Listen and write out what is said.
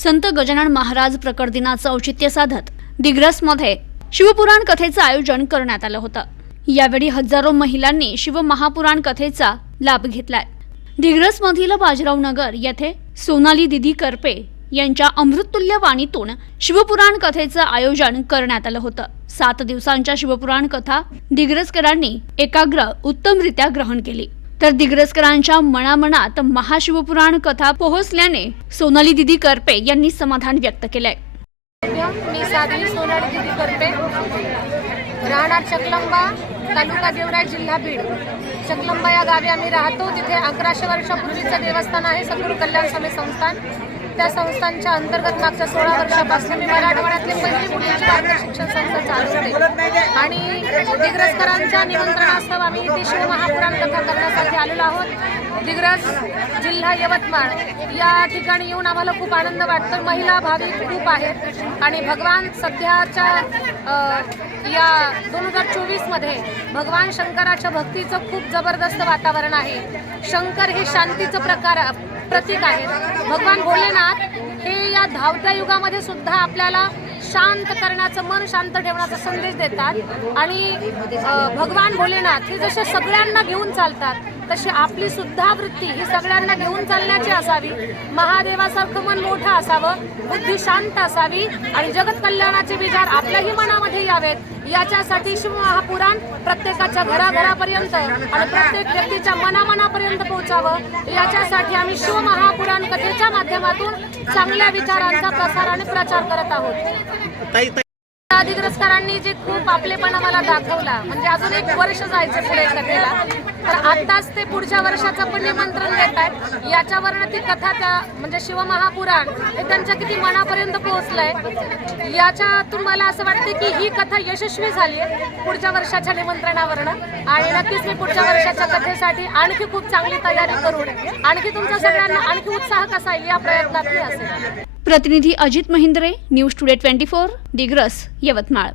संत गजानन महाराज प्रकट दिनाचं औचित्य साधत दिग्रसमध्ये शिवपुराण कथेचं आयोजन करण्यात आलं होतं. यावेळी हजारो महिलांनी शिवमहापुराण कथेचा लाभ घेतलाय. दिग्रसमधील बाजीराव नगर येथे सोनाली दिदी करपे यांच्या अमृततुल्य वाणीतून शिवपुराण कथेचं आयोजन करण्यात आलं होतं. सात दिवसांच्या शिवपुराण कथा दिग्रसकरांनी एकाग्र उत्तमरित्या ग्रहण केली. तर दिग्रसकरांच्या मनामनात महाशिवपुराण कथा पोहोचल्याने सोनाली दिदी करपे यांनी समाधान व्यक्त केलंय. मी साधवी सोनाली दिदी करते राहणार चकलंबा तालुका देवराय जिल्हा बीड. चकलंबा या गावी आम्ही राहतो तिथे अकराशे वर्षापूर्वीचं देवस्थान आहे सद्गुरू कल्याण स्वामी संस्थान. त्या संस्थांच्या अंतर्गत मागच्या सोळा वर्षापासून मी मराठवाड्यातली पहिली मुलींची शिक्षण संस्था चालवते आणि दिग्रजकरांच्या निमंत्रणास्तव आम्ही इथे शिवमहापुराण कथा करण्यासाठी आलेलो आहोत. दिग्रज जिल्हा यवतमाळ या ठिकाणी येऊन आम्हाला खूप आनंद वाटतो. महिला भाविक खूप आहेत आणि भगवान सध्याच्या या दोन हजार चोवीसमध्ये भगवान शंकराच्या भक्तीचं खूप जबरदस्त वातावरण आहे. शंकर हे शांतीचं प्रकार प्रतीक आहे भगवान भोलेनाथ हे या धावत्या युगामध्ये सुद्धा आपल्याला शांत करण्याचं मन शांत ठेवण्याचा संदेश देतात. आणि भगवान भोलेनाथ हे जसे सगळ्यांना घेऊन चालतात तशी आपली सुद्धा वृत्ती ही सगळ्यांना घेऊन चालण्याची असावी. महादेवासारखं मन मोठं असावं बुद्धी शांत असावी आणि जगत कल्याणाचे विचार आपल्याही मनामध्ये यावेत. याच्यासाठी शिवमहापुराण प्रत्येकाच्या घराघरापर्यंत आणि प्रत्येक व्यक्तीच्या मनामनापर्यंत पोहोचावं. याच्यासाठी आम्ही शिवमहापुराण कथेच्या माध्यमातून चांगल्या विचारांचा प्रसार आणि प्रचार करत आहोत. ताई जे खूप आपलेपणा मला दाखवला म्हणजे अजून एक वर्ष जायचं पुढे कथेला तर आताच ते पुढच्या वर्षाचं पण निमंत्रण देत आहेत. याच्यावरनं ती कथा त्या म्हणजे शिवमहापुराण हे त्यांच्या किती मनापर्यंत पोहोचलंय. याच्यातून मला असं वाटतं की ही कथा यशस्वी झाली आहे पुढच्या वर्षाच्या निमंत्रणावरनं. आणि नक्कीच मी पुढच्या वर्षाच्या कथेसाठी आणखी खूप चांगली तयारी करून आणखी तुमच्या सगळ्यांना आणखी उत्साह कसा येईल या प्रयत्नात मी असेल. प्रतिनिधी Ajit Mahindre news today twenty four Digras Yavatmal.